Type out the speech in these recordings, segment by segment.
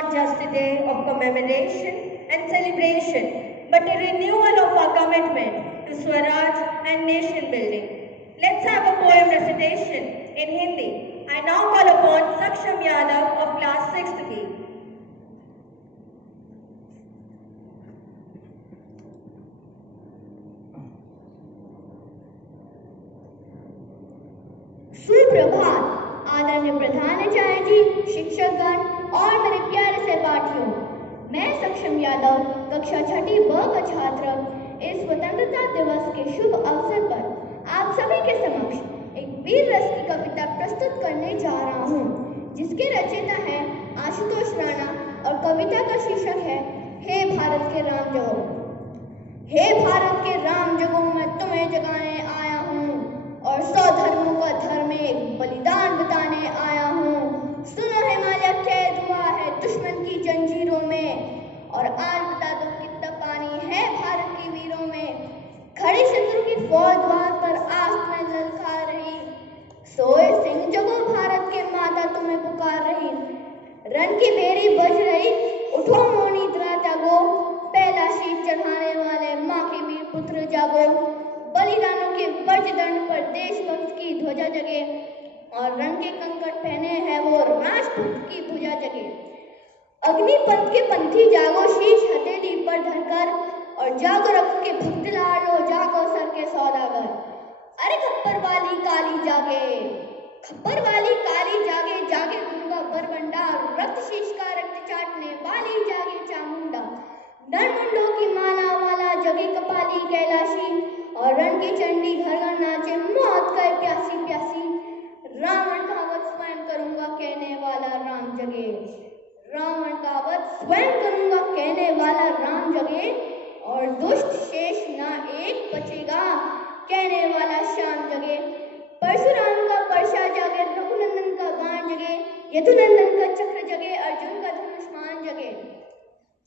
not just a day of commemoration and celebration, but a renewal of our commitment to Swaraj and nation building. Let's have a poem recitation in Hindi. I now call upon Saksham Yadav of class 6th B. सुप्रभात आदरणीय प्रधानाचार्य जी, शिक्षकगण और मेरे प्यारे सहपाठियों। मैं सक्षम यादव कक्षा 6ठी ब का छात्र इस स्वतंत्रता दिवस के शुभ अवसर पर आप सभी के समक्ष एक वीर रस की कविता प्रस्तुत करने जा रहा हूँ, जिसके रचयिता है आशुतोष राणा और कविता का शीर्षक है हे भारत के राम जगो। हे भारत के राम जगो, मैं तुम्हें जगाने आया हूँ और 100 धर्मों का धर्म एक बलिदान बताने आया हूँ। सुनो हिमालय कैद हुआ है दुश्मन की जंजीरों में, और आज बता दो कितना पानी है भारत के वीरों में। खड़ी शत्रु की फौज द्वार पर आस में ललकार रही, सोए सिंह जगो भारत के माता तुम्हें पुकार रही। रण की बेरी बज रही, उठो मोनी त्रा जागो, पहला शीत चढ़ाने वाले माँ के वीर पुत्र जागो। बलिदानों के वज्रदंड पर देशभक्त की ध्वजा जगे, और रंग के कंकड़ पहने हैं वो राष्ट्रभक्त की भुजा जगे। अग्निपंथ के पंथी जागो शीश हथेली पर धरकर, और जागो रक्त के भक्त लाडो जागो सर के सौदागर। अरे खप्पर वाली काली जागे, खप्पर वाली काली जागे, जागे दुर्गा बरबंडा, रक्त शीश का रक्त चाटने वाली जागे चामुंडा। नरमुंडों की माला वाला जगे कपाली कैलाशी, और रण की चंडी घर घर नाचे मौत का प्यासी प्यासी। रावण का वध स्वयं करूंगा कहने वाला राम जगे, रावण का वध स्वयं करूंगा कहने वाला राम जगे, और दुष्ट शेष ना एक बचेगा कहने वाला श्याम जगे। परशुराम का परशा जगे, रघुनंदन का बाण जगे, यदुनंदन का चक्र जगे, अर्जुन का धनुष्मान जगे।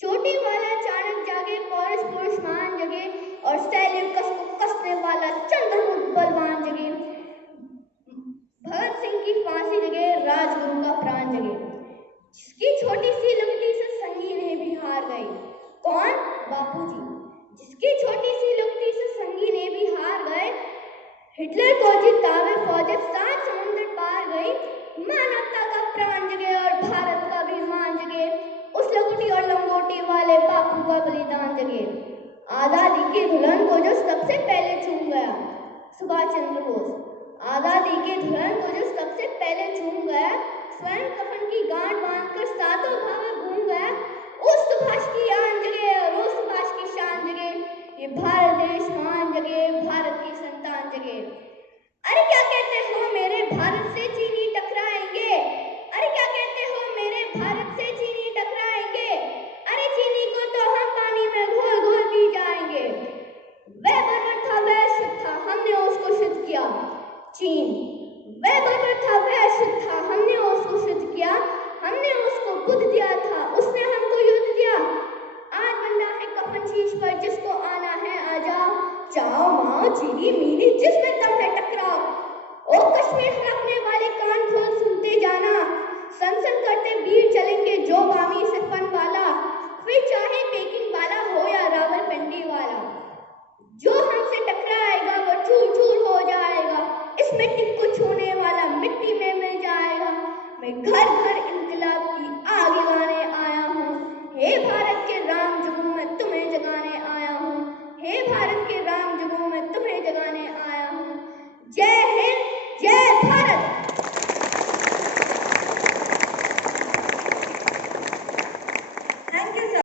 चोटी वाला चाणक जागे, पौरुष पुरुषमान जगे, और शैल्युकस को कसने वाला चंद्रगुप्त बलवान जगे। भगत सिंह की फांसी जगे, राजगुरु का प्राण जगे। जिसकी छोटी सी लुगदी से संगीने भी हार गए, कौन? बापूजी। जिसकी छोटी सी लुगदी से संगीने भी हार गए, हिटलर को जितावे फौजें 7 समुद्र पार गई। मानवता का प्राण जगे और भारत का भी मान जगे, उस लंगोटी और लंगोटी वाले बापू का बलिदान जगे। आजादी की दुल्हन को जो सबसे पहले चूम गया, सुभाष चंद्र बोस। आजादी की दुल्हन को जो सबसे पहले चूम गया, स्वयं कफन की गांठ बांधकर सातों भाव